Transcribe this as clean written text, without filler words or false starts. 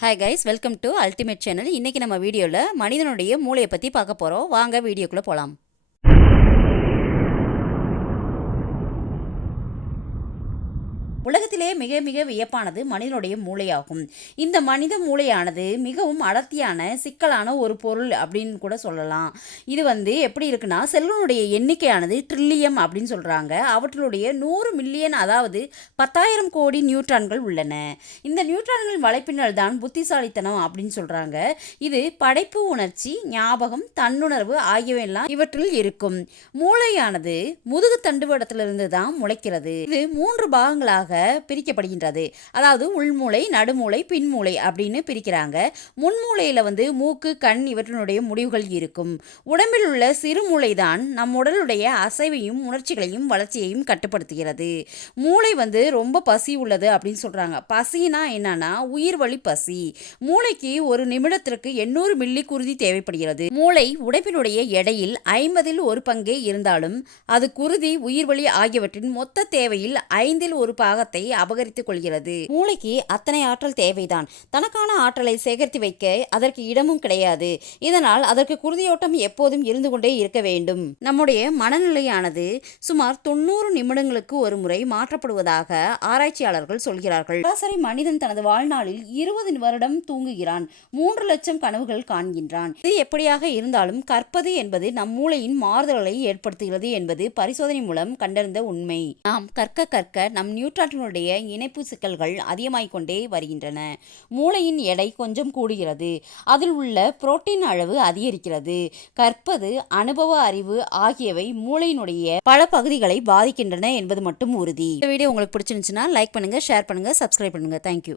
Hi guys, welcome to ultimate channel. இன்றைக்கி நம்ம வீடியோவில் மனிதனுடைய மூளையை பற்றி பார்க்க போகிறோம். வாங்க வீடியோக்குள்ளே போகலாம். உலகத்திலே மிக மிக வியப்பானது மனிதனுடைய மூளையாகும். இந்த மனித மூளையானது மிகவும் அடர்த்தியான சிக்கலான ஒரு பொருள் அப்படின்னு கூட சொல்லலாம். இது எப்படி இருக்குன்னா, செல்களுடைய எண்ணிக்கையானது ட்ரில்லியம் அப்படின்னு சொல்கிறாங்க. அவற்றுடைய 100 மில்லியன், அதாவது 10,000 கோடி நியூட்ரான்கள் உள்ளன. இந்த நியூட்ரான்கள் வலைப்பின்னல் தான் புத்திசாலித்தனம் அப்படின்னு சொல்கிறாங்க. இது படைப்பு, உணர்ச்சி, ஞாபகம், தன்னுணர்வு ஆகியவையெல்லாம் இவற்றில் இருக்கும். மூளையானது முதுகு தண்டுவடத்திலிருந்து தான் முளைக்கிறது. இது 3 பாகங்களாக பிரிக்கப்படுகின்றது. அதாவது உள்மூளை, நடுமூளை, பின்மூளை அப்படின்னு பிரிக்கிறாங்க. முன்மூளையில மூக்கு, கண் இவற்றினுடைய முடிவுகள் இருக்கும். உடம்பில் உள்ள சிறு மூளை தான் நம் உடலுடைய அசைவையும் உணர்ச்சிகளையும் வளர்ச்சியையும் கட்டுப்படுத்துகிறது. மூளை ரொம்ப பசி உள்ளது அப்படின்னு சொல்றாங்க. பசினா என்னன்னா உயிர் வழி பசி. மூளைக்கு ஒரு நிமிடத்திற்கு 800 மில்லி குருதி தேவைப்படுகிறது. மூளை உடைப்பினுடைய எடையில் 50 1 பங்கே இருந்தாலும் அது குருதி, உயிர்வழி ஆகியவற்றின் மொத்த தேவையில் 5 1 பாகத்தை அபகரித்துக் கொள்கிறது. மூளைக்கு அத்தனை ஆற்றல் தேவைதான். தனக்கான ஆற்றலை சேகரித்து வைக்க அதற்கு இடமும் கிடையாது. இதனால் அதற்கு குருதியோட்டம் எப்போதும் இருந்து கொண்டே இருக்க வேண்டும். நம்முடைய மனநிலையானது சுமார் 90 நிமிடங்களுக்கு ஒரு முறை மாற்றப்படுவதாக ஆராய்ச்சியாளர்கள் சொல்கிறார்கள். சராசரி மனிதன் தனது வாழ்நாளில் 20 வருடம் தூங்குகிறான். 3 லட்சம் கனவுகள் காண்கின்றான். இது எப்படியாக இருந்தாலும் கற்பது என்பது நம் மூளையின் மாறுதல்களை ஏற்படுத்துகிறது என்பது பரிசோதனை மூலம் கண்டறிந்த உண்மை. நாம் கற்க கற்க நம் நியூட்ரான்களுடைய இணைப்பு சிக்கல்கள் அதிகமாகிக் கொண்டே வருகின்றன. மூளையின் எடை கொஞ்சம் கூடுகிறது. அதில் உள்ள புரோட்டீன் அளவு அதிகரிக்கிறது. கற்பது, அனுபவ அறிவு ஆகியவை மூளையினுடைய பல பகுதிகளை பாதிக்கின்றன என்பது மட்டும் உறுதி. இந்த வீடியோ உங்களுக்கு பிடிச்சிருந்துச்சுன்னா லைக் பண்ணுங்க, ஷேர் பண்ணுங்க, சப்ஸ்கிரைப் பண்ணுங்க. தேங்க்யூ.